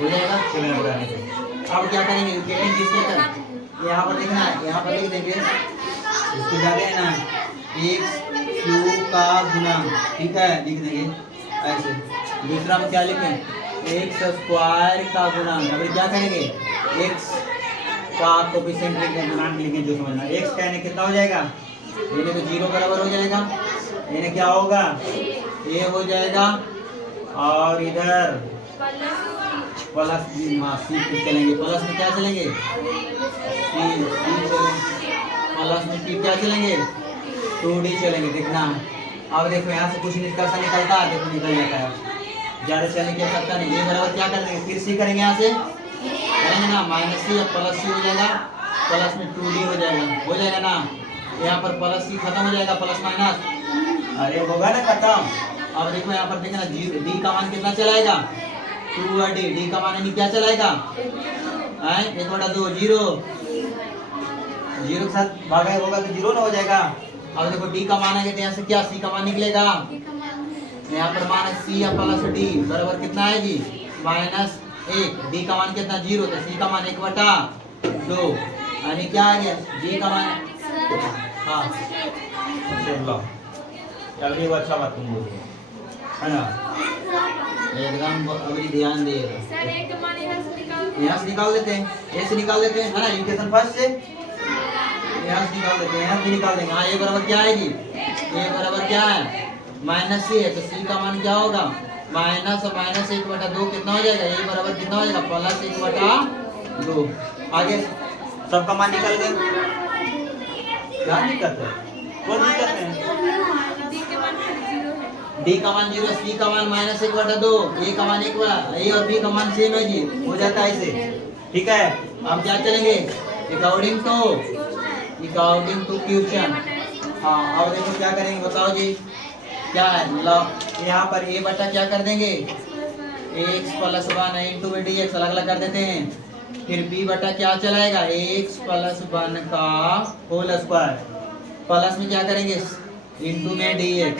हो जाएगा। चलो लगाने से अब क्या करेंगे, किसके कर यहाँ पर देखना है, यहाँ पर लिख देंगे इसको क्या है ना, x³ का गुणांक, ठीक है, लिख देंगे ऐसे। दूसरा में क्या लिखें, x² का गुणांक, अभी क्या करेंगे x का कोफिशिएंट लिखें, गुणांक लिखें, जो समझना, x का यानी कितना हो जाएगा, ये तो 0 बराबर हो जाएगा, यानी क्या होगा a हो जाएगा, और इधर प्लस c चलेंगे, प्लस में क्या चलेंगे c चलेंगे, प्लस में c क्या चलेंगे 2d चलेंगे। देखना अब देखो यहाँ से कुछ निष्कर्ष निकलता है, देखो निकल जाता है, ज्यादा चलने की आवश्यकता नहीं। ये बराबर क्या कर देंगे, फिर c करेंगे, यहाँ से करेंगे ना -c, प्लस c हो जाएगा, प्लस में 2d हो जाएगा ना, यहाँ पर प्लस c खत्म हो जाएगा, प्लस माइनस अरे होगा ना खत्म। अब देखो यहाँ पर देखना d का मान कितना चलाएगा 2d, d का मान यानी क्या चलाएगा 1/2, 0 के साथ भागा होगा तो 0 ना हो जाएगा। अब देखो d का मान है तो यहाँ से क्या c का मान निकलेगा, यहाँ पर मान c या प्लस d बराबर कितना है जी -1, d का मान कितना 0, तो c का मान 1/2, यानी क्या आ गया d का मान, हाँ चलो अगली अच्छा बात तुम बोलो, है ना, एकदम अभी ध्यान दे, सर एक मान यहाँ से निकाल देते हैं, a से निकाल देते हैं, है ना, इक्वेशन फर्स्ट से यहाँ से निकाल देते हैं, यहाँ से निकाल देंगे। हाँ a बराबर क्या है जी, a बराबर क्या है -c है, तो c का मान क्या होगा -1/2 कितना हो जाएगा, a बराबर कितना हो जाएगा +1/2। आगे सबका मान निकाल दें, क्या दिक्कत है, कोई दिक्कत नहीं, d का मान 0, c का मान -1/2, a का मान 1, a और b का मान सेम है जी, हो जाता है इसे, ठीक है। अब क्या चलेंगे अकॉर्डिंग टू क्वेश्चन, हाँ अब देखो क्या करेंगे बताओ जी, क्या है यहाँ पर a बटा क्या कर देंगे x + 1 * dx अलग अलग कर देते हैं, फिर b बटा क्या चलाएगा x + 1 का होल स्क्वायर, प्लस में क्या करेंगे इंटू में dx,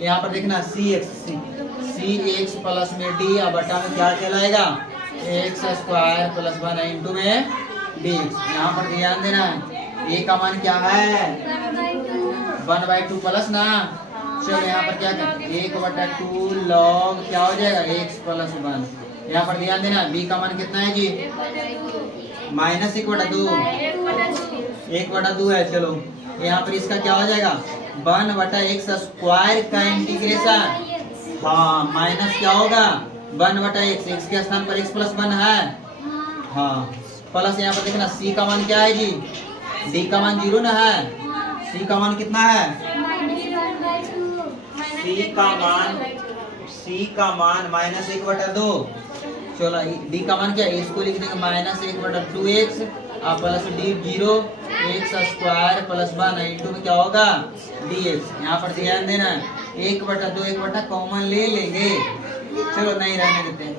यहाँ पर देखना cx प्लस में d, और बटा में क्या चलाएगा x² + 1 इंटू में dx। यहाँ पर ध्यान देना a का मान क्या है 1/2 प्लस ना, चलो यहाँ पर क्या कर 1/2 log क्या हो जाएगा x + 1, यहाँ पर ध्यान देना b का मान कितना है जी -1/2, 1/2 है। चलो यहाँ पर इसका क्या हो जाएगा 1/x² का इंटीग्रेशन, हाँ माइनस क्या होगा 1/x, x के स्थान पर x + 1 है, हाँ प्लस यहाँ पर देखना c का मान क्या है जी, d का मान 0 ना है, c का मान कितना है, c का मान -1/2, चलो d का मान क्या है, इसको लिख देंगे -1/2x और प्लस d 0 x² + 1 इंटू में क्या होगा dx। यहाँ पर ध्यान देना 1/2 1 कॉमन ले लेंगे, चलो नहीं रहने देते हैं,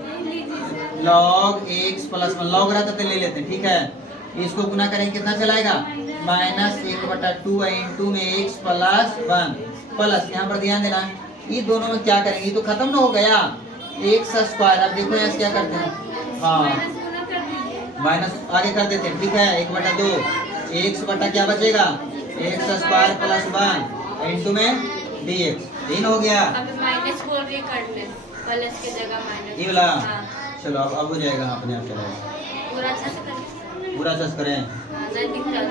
log x + 1 log रहता तो ले लेते हैं, ठीक है। इसको गुना करेंगे कितना चलाएगा -1/2 इंटू में x + 1 प्लस, यहाँ पर ध्यान देना ये दोनों में क्या करेंगे, ये तो खत्म ना हो गया x², अब देखो यहाँ क्या करते हैं, हाँ माइनस आगे कर देते हैं, ठीक है 1/2 x बटा क्या बचेगा x² + 1 इंटू में dx, 3 हो गया, अब माइनस बोल रही कर ले, प्लस की जगह माइनस, ये वाला हाँ। चलो अब हो जाएगा, अपने आप चलेगा, पूरा अच्छा से कर, पूरा सच करें, नहीं दिख रहा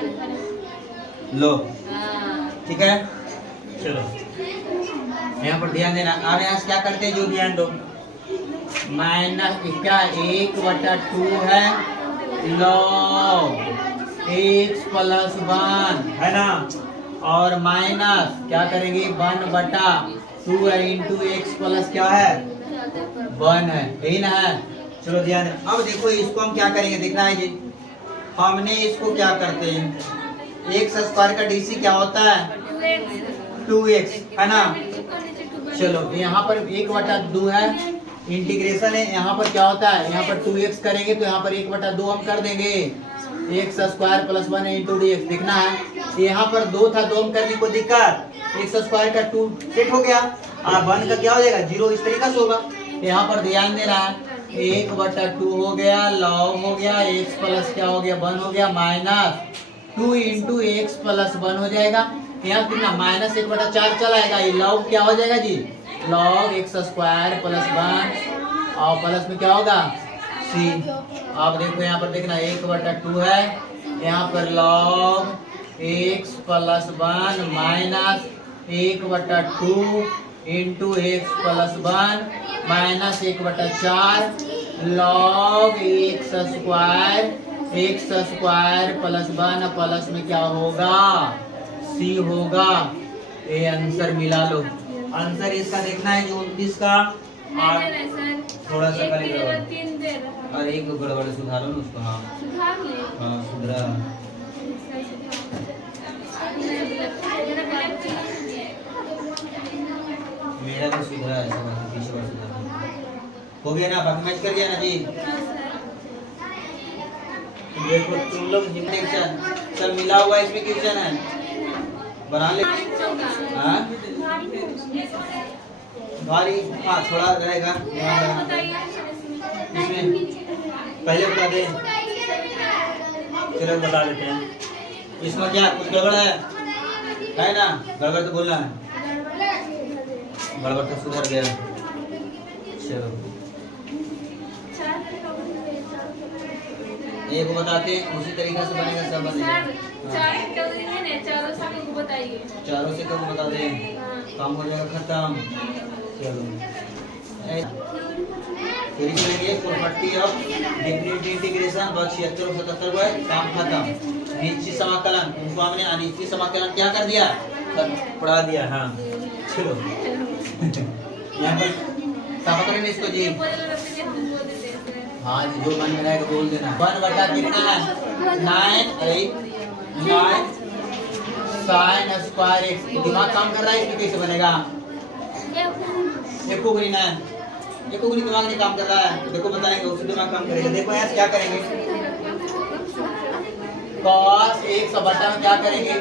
लो हाँ। ठीक है। चलो यहाँ पर ध्यान देना, अब यहाँ से क्या करते हैं जो ध्यान दो, माइनस क्या 1/2 है log x प्लस 1 है ना, और माइनस क्या करेंगे 1/2 है इंटू एक्स प्लस क्या है 1 है, यही ना है। चलो ध्यान दें। अब देखो इसको हम क्या करेंगे देखना है जी, हमने इसको क्या करते हैं एक्स स्क्वायर का डीसी क्या होता है 2x है ना। चलो यहाँ पर 1/2 है, इंटीग्रेशन है, यहाँ पर क्या होता है यहाँ पर 2x करेंगे तो यहाँ पर 1/2 हम कर देंगे, x square plus 1 into D x देखना है। यहाँ पर 2 था, 2 हम करने को दिक्कत, एक्स स्क्वायर का 2 सेट हो गया, और 1 का क्या हो जाएगा 0, इस तरीके से होगा। यहाँ पर ध्यान देना है 1/2 हो गया, लॉग हो गया, एक्स प्लस क्या हो गया 1 हो गया, माइनस 2 इंटू एक्स प्लस 1 हो जाएगा। यहाँ कितना माइनस 1/4 चला आएगा, ये लॉग क्या हो जाएगा जी लॉग एक्स स्क्वायर प्लस 1 और प्लस में क्या होगा सी। आप देखो यहाँ पर देखना 1/2 है, यहाँ पर log x plus 1 minus 1/2 into x plus 1 minus 1/4 log x square plus 1 plus में क्या होगा सी होगा। ये आंसर मिला लो। आंसर इसका देखना है जो 29 का, और थोड़ा सा करेंगे और एक गड़बड़ सुधारो ना उसको। हाँ सुधरा, मेरा भी सुधरा है, पीछे बार सुधरा हो गया ना, बाकी मैच कर दिया ना जी। देखो तुम लोग हिंदी चल मिला हुआ है, इसमें क्वेश्चन है बना ले। हाँ भारी, हाँ थोड़ा रहेगा इसमें, पहले बता दे, चलो बता देते हैं। इसमें क्या कुछ गड़बड़ है ना, गड़बड़ तो बोलना है, गड़बड़ तो सुधर गया। चलो एक को बताते हैं, उसी तरीके से बनेगा, सब बनेगा। चारों से कब बता दें, काम हो जाएगा खत्म। चलो फिर करेंगे प्रॉपर्टी ऑफ डिफरेंट इंटीग्रेशन, बस 76 और 77 है, काम खत्म। नीचे समाकलन, उनको हमने नीचे समाकलन क्या कर दिया पढ़ा दिया। हाँ चलो यहाँ पर समाकलन इसको जी, हाँ जी जो मन में रहेगा बोल देना। 1/9 कितना है 9 साइन स्क्वायर एक्स, दिमाग काम कर रहा है, इसमें कैसे बनेगा एक को ना, एक को दिमाग नहीं काम कर रहा है, देखो बताएंगे उससे दिमाग काम करेगा। देखो यहाँ क्या करेंगे cos x बटा में क्या करेंगे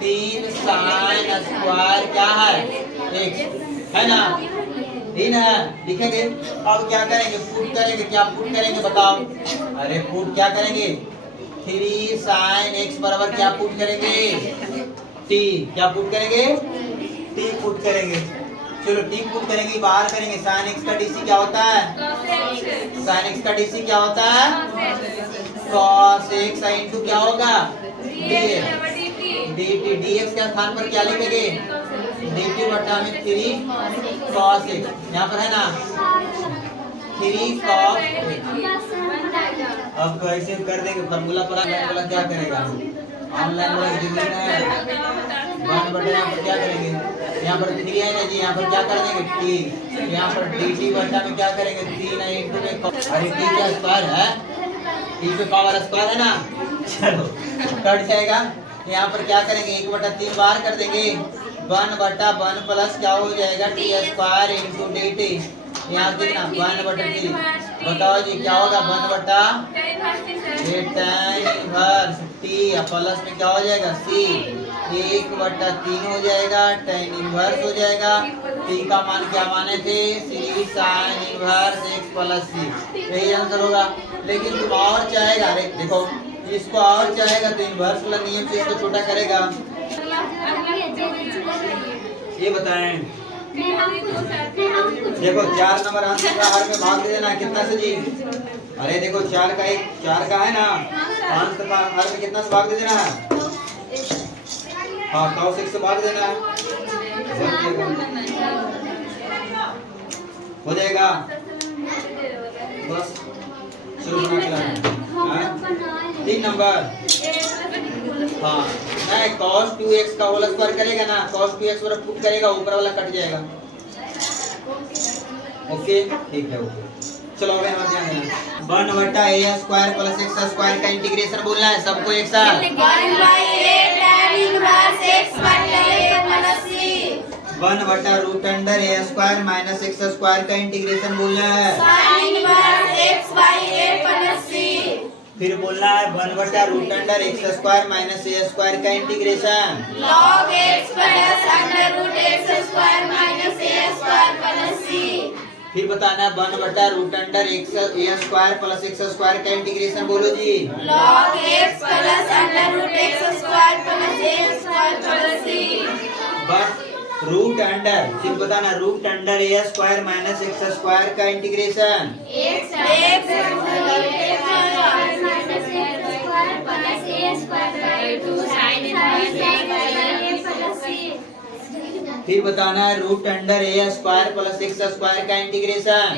3 साइन स्क्वायर क्या है x है ना, 3 है लिखेंगे। अब क्या करेंगे पुट करेंगे, क्या पुट करेंगे बताओ, अरे पुट क्या करेंगे 3 साइन x बराबर क्या पुट करेंगे t, क्या पुट करेंगे t पुट करेंगे। चलो t पुट करेंगे, बाहर करेंगे साइन x का डीसी क्या होता है, साइन x का डीसी क्या होता है cos x इंटू क्या होगा dx, dt dx के स्थान पर क्या लिखेंगे dt बटा में 3 cos x, यहाँ पर है ना 3 cos x। अब कैसे कर देंगे फॉर्मूला पर, फॉर्मूला क्या करेगा ऑनलाइन वाला जरूरी है, 1 बटा यहाँ पर क्या करेंगे, यहाँ पर 3 है ना जी, यहाँ पर क्या कर देंगे t, यहाँ पर dt बटा में क्या करेंगे 3 है इंटू में, अरे t का स्क्वायर है, t पे पावर स्क्वायर है ना। चलो कट जाएगा, यहाँ पर क्या करेंगे 1/3 बाहर कर देंगे, 1/1 प्लस क्या हो जाएगा t स्क्वायर इंटू dt, यहाँ देखना 1/3, बताओ जी क्या होगा 1/tan इनवर्स t प्लस में क्या हो जाएगा c, 1/3 हो जाएगा, tan इनवर्स हो जाएगा, t का मान क्या माने थे 3 sin inverse x plus c, यही आंसर होगा। लेकिन तुम और चाहेगा, अरे देखो इसको और चाहेगा तो इनवर्स वाला नियम से इसको छोटा करेगा, ये बताएं। देखो 4 नंबर आंसर का हर में भाग दे देना, कितना से जी, अरे देखो 4 का है ना, आंसर का हर में कितना से भाग दे देना है, हाँ cos x से भाग देना है, हो जाएगा बस। शुरू करना 3 नंबर। हाँ नहीं, cos 2x का होल स्क्वायर करेगा ना, cos 2x पर पुट करेगा, ऊपर वाला कट जाएगा। ओके ठीक है ओके। चलो अभी हम ध्यान देना 1/a square plus x square का इंटीग्रेशन बोलना है सबको एक साथ। 1/√a square minus x square का इंटीग्रेशन बोलना है। फिर बोलना है 1/√x square minus a square का इंटीग्रेशन। फिर बताना है 1/√x a square plus x square का इंटीग्रेशन बोलो जी। बस रूट अंडर, फिर बताना root under a square minus x square का इंटीग्रेशन। फिर बताना है root under a square plus x square का इंटीग्रेशन।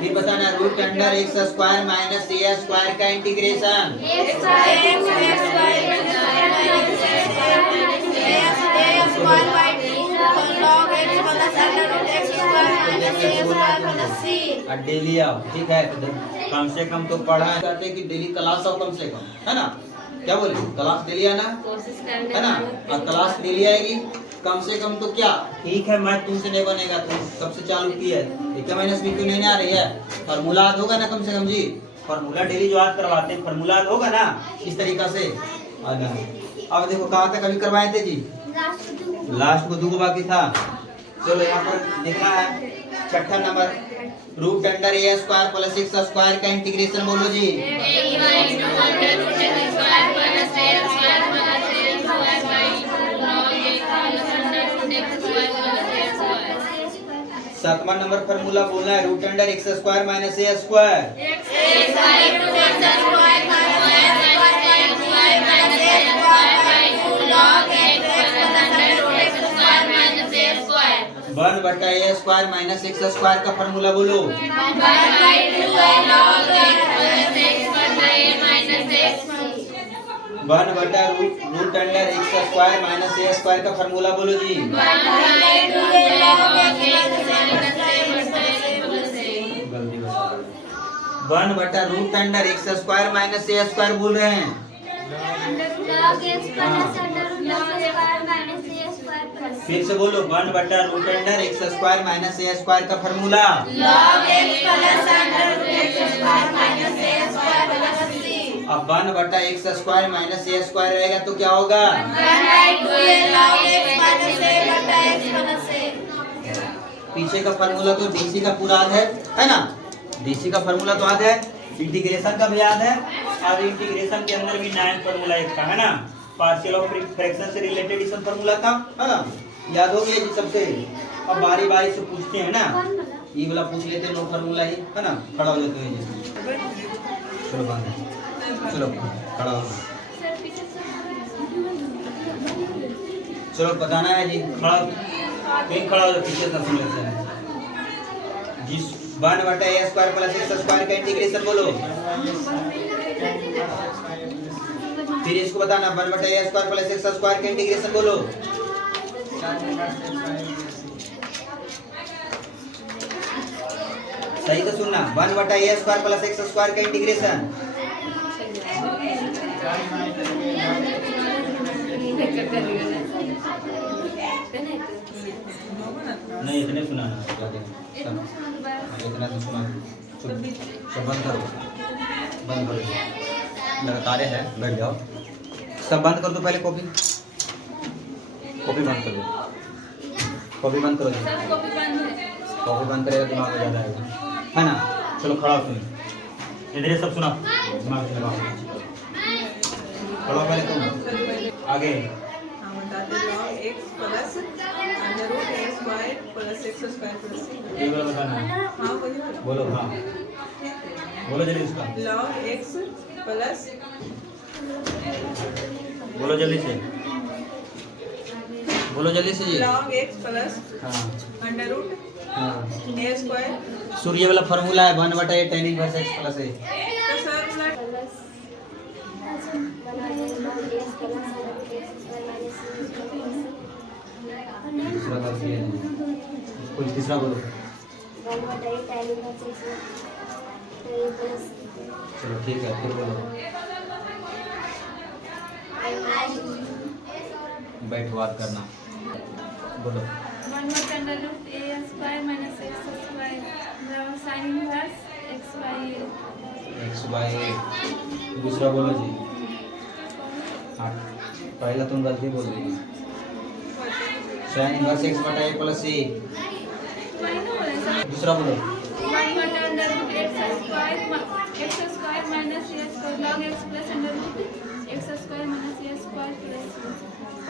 फिर बताना root under x square minus a square का इंटीग्रेशन। डेली आओ ठीक है, कम से कम तो पढ़ा करते कि डेली क्लास आओ कम से कम, है ना? क्या बोले, क्लास डेली आना है ना? और क्लास डेली आएगी कम से कम तो क्या, ठीक है मैथ तुमसे नहीं बनेगा, तुम कब से चालू की है, एक माइनस बी क्यों नहीं आ रही है, फॉर्मूला याद होगा ना कम से कम जी, फॉर्मूला डेली जो याद करवाते हैं फॉर्मूला याद होगा ना इस तरीका से। अब देखो कहाँ तक अभी करवाए थे जी, लास्ट को 2 बाकी था। चलो यहाँ पर देखना है 6ठा नंबर root under a square plus x square का इंटीग्रेशन बोलो जी। 7वां नंबर फॉर्मूला बोलना है root under x square minus a square. One बटा a square minus x square का फॉर्मूला बोलो। 1/रूट under x square minus a square का फॉर्मूला बोलो जी। गलती बता 1/रूट under x square minus a square बोल रहे हैं। फिर से बोलो 1/रूट under x square minus a square का फॉर्मूला। अब 1/x square minus a square रहेगा तो क्या होगा, पीछे का फॉर्मूला तो डीसी का पूरा याद है ना, डीसी का फॉर्मूला तो याद है, इंटीग्रेशन का भी याद है, और इंटीग्रेशन के अंदर भी 9 फॉर्मूला एक था, है ना, पार्शियल ऑफ फ्रैक्शन से रिलेटेड इस फॉर्मूला था, है ना, याद हो गया जी सबसे। अब बारी बारी से पूछते हैं ना, ये वाला पूछ लेते हैं, नो फॉर्मूला ही, है ना, खड़ा हो जाते हैं। चलो बंद, चलो खड़ा हो, चलो बताना है जी, खड़ा कहीं खड़ा हो जाओ, पीछे से सुन लेते हैं जी। 1/a square plus x square का इंटीग्रेशन बोलो। फिर इसको बताना 1/a square plus x square का इंटीग्रेशन बोलो। सही से सुनना, 1/a square plus x square का इंटीग्रेशन। नहीं इतने सुनाना, इतना तो सुना, सब बंद करो, बंद करो, लगातार है, बैठ जाओ, सब बंद कर दो, पहले कॉपी बंद कर दो, कॉपी बंद करो, कॉपी बंद करेगा दिमाग में ज़्यादा आएगा, है ना। चलो खड़ा हो, सुनो इधर सब सुना, दिमाग से लगाओ, खड़ा पहले तुम आगे। ये वाला बताना है, बोलो, हाँ बोलो जल्दी इसका, log x प्लस, बोलो जल्दी से, बोलो जल्दी से जी। लॉग एक्स प्लस हाँ अंडर रूट हाँ ए स्क्वायर सूर्य वाला फॉर्मूला है 1/a tan inverse x plus a। का sir plus 1/a log x plus दूसरा बात ये है कोई तीसरा बोलो। 1/a tan inverse x plus चलो ठीक है फिर बोलो। बैठ बात करना बोलो। 1/√a² minus x square sin inverse x by a। x by a। दूसरा बोलो जी। हाँ पहला तुम गलती बोल रही हो। sin इनवर्स x बटा a प्लस c। दूसरा बोलो। 1/√x² minus a square log x plus √x² minus a square plus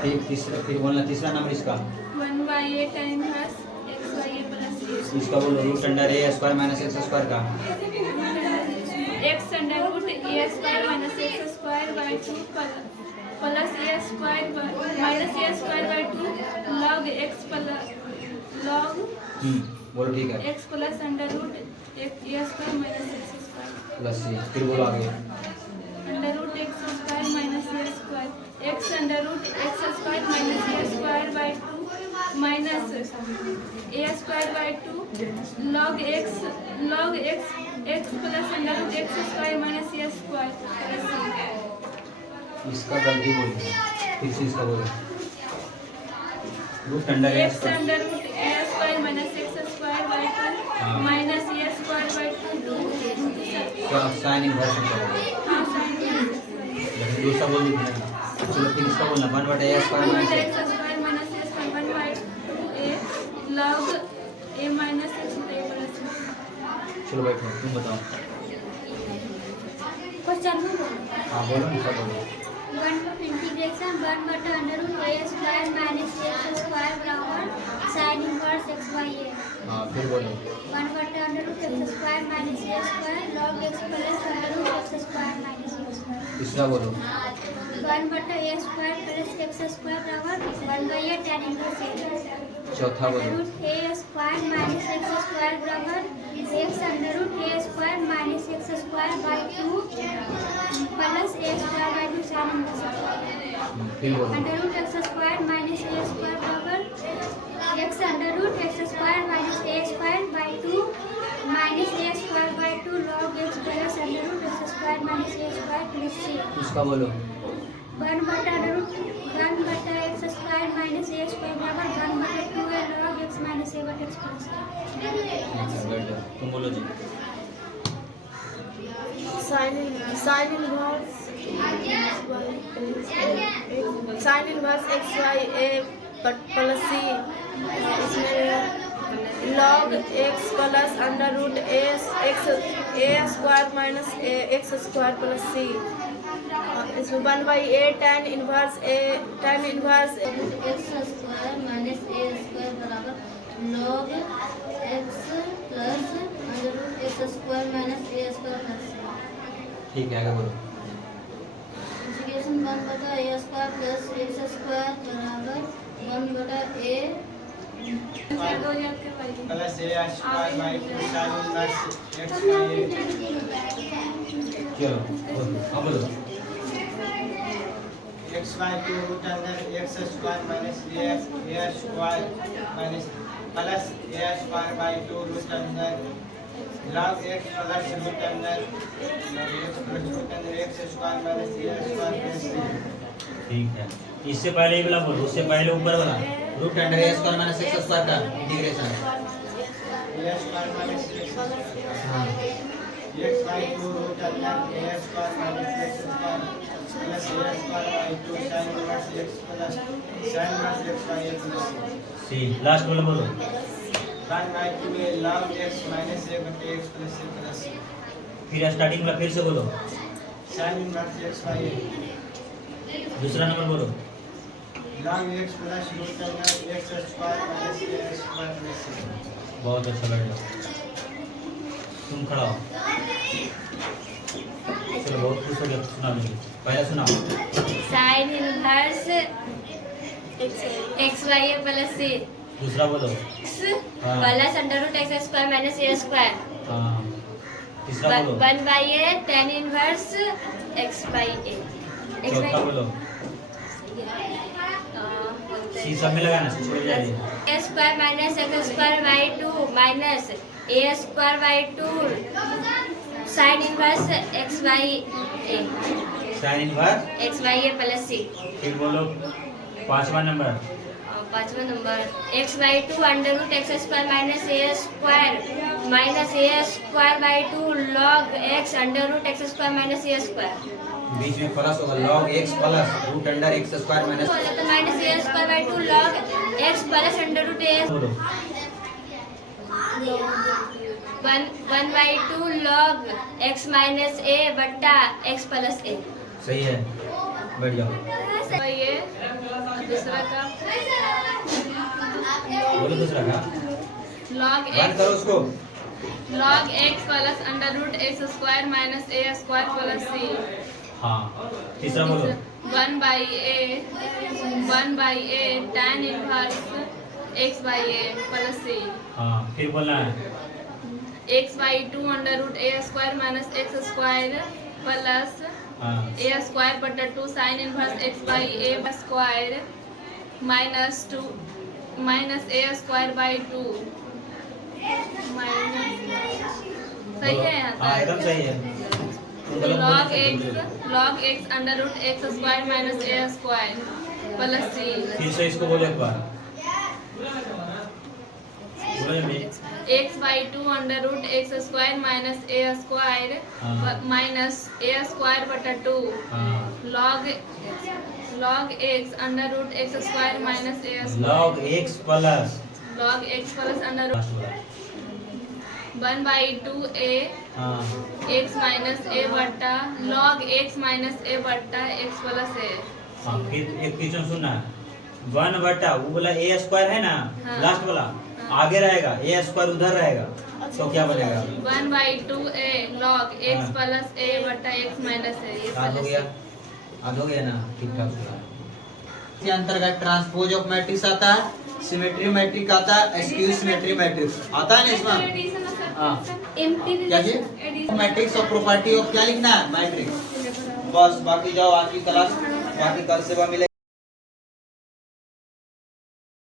फिर तीसरा फिर बोलना तीसरा नंबर इसका 1/a tan inverse x by a plus a। इसका बोलो root under a square minus x square का x √a² minus x square by 2 plus a square minus a square by 2 log x plus log बोलो ठीक है x plus √a² minus x square plus c। फिर बोलो आगे √x² minus a square x √x² minus a square by 2 minus a square by 2 log x x plus √x² minus a square plus c। इसका गलती बोल फिर से इसका बोलो root under a x √a² minus x square by 2 minus a square by 2 का sin inverse दूसरा बोल दीजिए। चलो फिर इसका बोलना 1/a square minus x square minus a square 1/2a log a minus x a plus c। चलो बैठो तुम बताओ। क्वेश्चन हाँ बोलो इसका बोलो। 1/√a² minus x square बराबर sin inverse x by a। हाँ फिर बोलो 1/√x² minus a square log x plus √x² minus a square। तीसरा बोलो 1/a square plus x square बराबर 1/a tan inverse a। चौथा बोलो √a square minus x square बराबर x √a square minus x square by 2 plus a square by 2 sin inverse x। फिर बोलो √x square minus a square बराबर x √x square minus a square by 2 minus a square by 2 log x plus √x square minus a square plus c। इसका बोलो 1/x square minus a square बराबर 1/2a log x minus a by x plus c। बैठ जाओ तुम बोलो जी। sin inverse x by a plus c। इसमें log x plus √a square minus x square plus c। इसमें 1/a tan inverse x square minus a square बराबर log x plus √x square minus a square plus c। ठीक है आगे बोलो integration 1/a square plus x square बराबर 1/a दो याद करवाइए। Plus a square by 2 sin inverse x by a। चलो हाँ बोलो x by 2 root under x square minus a square minus plus a square by 2 root under log x plus root under x square minus a square plus c। ठीक है इससे पहले ये वाला बोलो उससे पहले ऊपर वाला root under a square minus x square का integration a square minus x हाँ x by 2 root under a square minus x square plus a square by 2 sin inverse x plus sin inverse x by a plus c। C last वाला बोलो 1/2a log x minus a बटे x plus a plus c। फिर starting वाला फिर से बोलो sin inverse x by a दूसरा number बोलो log x plus root under x square minus a square plus c। बहुत अच्छा बैठ जाओ तुम खड़ा हो चलो बहुत खुश हो गया सुना दीजिए पहले सुनाओ sin inverse x by a plus c दूसरा बोलो। हाँ। Plus under root x square minus a square हाँ, तीसरा बोलो। 1 by a tan inverse x by a चौथा बोलो। सी सब में लगाना, सी छोड़ जाइए। A square minus x square by 2 minus a square by 2 sine inverse x by a sine inverse x by a plus c फिर बोलो पांचवा नंबर। पांचवा number x by 2 under root x square minus a square by 2 log x under root x square minus a square बीच में plus होगा, log x plus root under x square minus तो minus a square by 2 log x plus under root a बोलो। 1 by 2 log x minus a बट्टा x plus ए सही है, बैठ जाओ। तो ये दूसरा का बोलो दूसरा का। log बंद करो उसको। x plus under root x square minus a square plus c हाँ, तीसरा बोलो। 1 by a tan inverse x by a plus c हाँ, फिर बोलना है। X by 2 under root a square minus x square plus हाँ, ए स्क्वायर बटा 2 sine inverse x by a square minus a square by 2 सही है यहाँ हाँ, तक? एकदम सही है। log x under root x square minus a square plus c फिर से इसको बोलो एक बार। बोलो जल्दी। X by 2 under root x square minus a square हाँ। माइनस ए स्क्वायर बटा 2 हाँ, log x under root x square minus a log x plus log x plus under last वाला। 1 बाई 2 ए हाँ, x माइनस ए बट्टा log x minus a बट्टा x plus ए हाँ, फिर एक क्वेश्चन सुनना। 1 बटा वो बोला ए स्क्वायर है ना, हाँ। लास्ट वाला आगे रहेगा, ए स्क्वायर उधर रहेगा, तो क्या बनेगा? 1 बाई 2 ए log x हाँ। प्लस ए बट्टा x माइनस ए ये याद हो प्लस गया? याद हो गया ना? ठीक ठाक सुना। इसके अंतर्गत ट्रांसपोज ऑफ मैट्रिक्स आता है, सिमेट्री मैट्रिक्स आता है, एक्सक्यूज सिमेट्री मैट्रिक्स आता है ना इसमें। हाँ, क्या जी? मैट्रिक्स और प्रॉपर्टी ऑफ क्या लिखना है? मैट्रिक्स। बस बाकी जाओ आज की क्लास, बाकी कल से मिले।